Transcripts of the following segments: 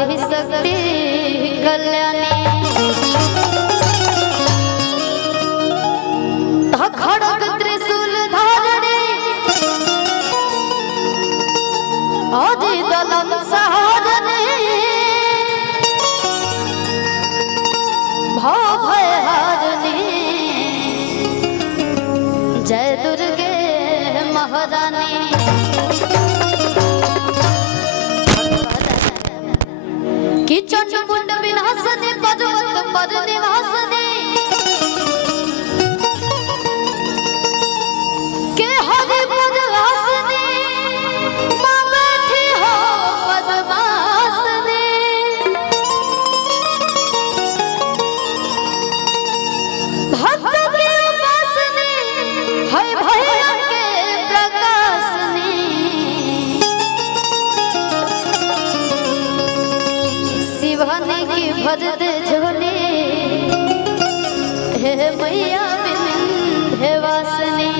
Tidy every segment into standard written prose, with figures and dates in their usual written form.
आदि शक्ति कल्याणी खड़ग त्रिशूल धारणी आदि दलन सहारणी भाव भय हारणी जय दुर्गे महारानी की चंड मुंड विनाशनी पर्वत पर निवासनी के हरि पद आसनी मां बैठी हो पद्मासनी भक्त की उपासनी है भैया के प्रकाशनी शिवानी की भजत झोली हे मैया विंध्यवासिनी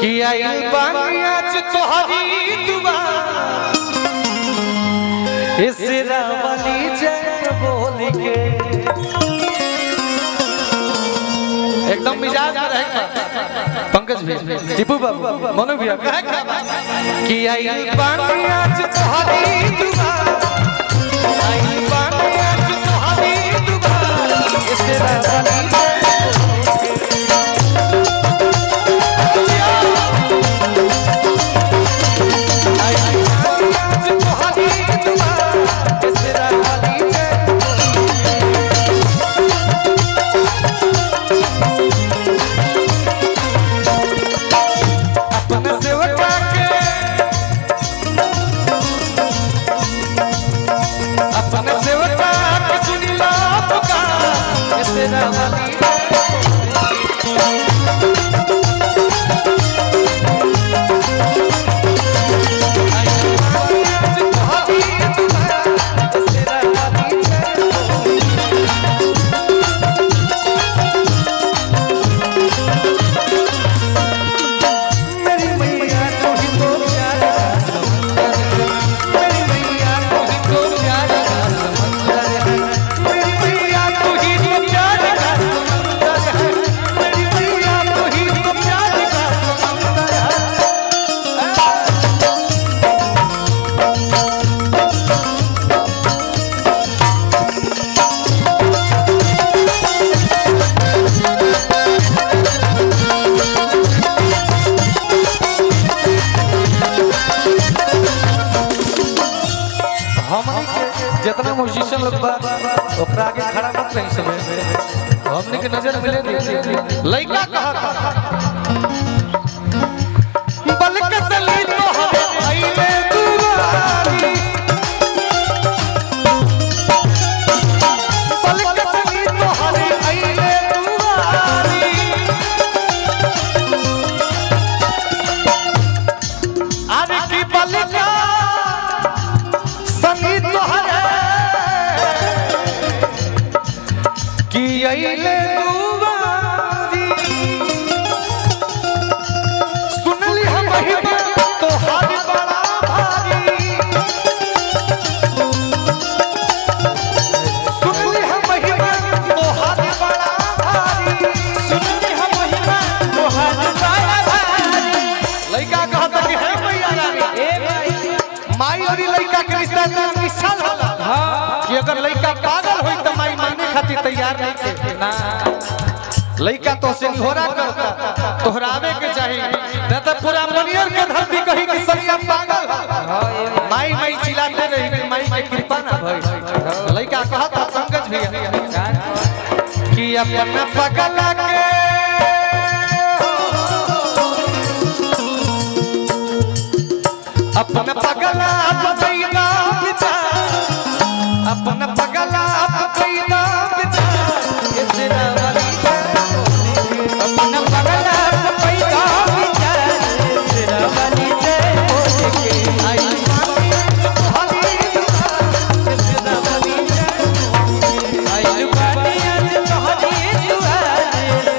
किया आज तोहरी दुआ इस रावली जय बोल के एकदम मिजाज में रहेगा पंकज भी दीपू बाबू मनु भैया किया आज तोहरी दुआ आज तोहरी दुआ इस रावली जितना म्यूजिशियन लोग बा ओकरा आगे खड़ा मत रही समय हमने के नजर मिले नहीं लइका कहा बलक सली तो हमें आईले दुआरी बलक सली तो हमें आईले दुआरी आरे की बलका सली तो अइले दुआरी सुनली हम महिमा तोहार बड़ा भारी सुनली हम महिमा तोहार बड़ा भारी सुनली हम महिमा तोहार बड़ा भारी लइका कहत कि है मैया रानी ए माई और लइका के रिश्ता मिसाल होला कि अगर लइका पागल होई त माई माने खातिर तैयार नहीं के ना लइका तो से घोरा करता तोहरावे के चाहिए न त पूरा मनियर के धरती कही कि सरिया पागल माई माई चिल्लाते रही कि माई के कृपा ना भई लइका कहता पंकज भैया कि अपना पगला के अपना पगला बतैना विचार अपना पगला बतैना विचार इस रावली अपना पगला बतैना विचार इस रावली जय बोल के आई हरी इस रावली जय आई दुआरी आज तोहरी दुआर इस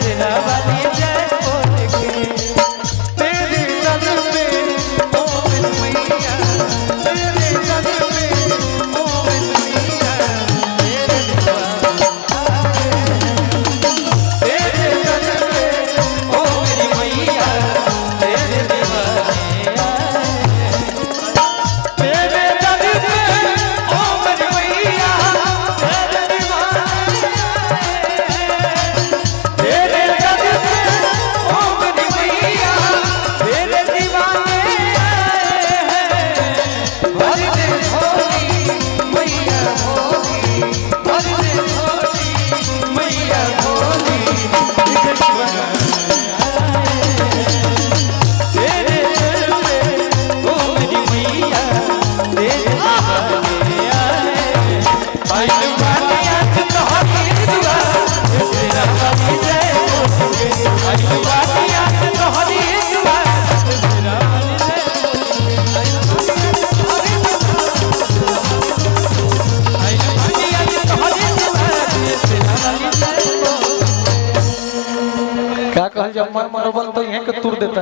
जब मन मनोबल तो यहीं के तुर देता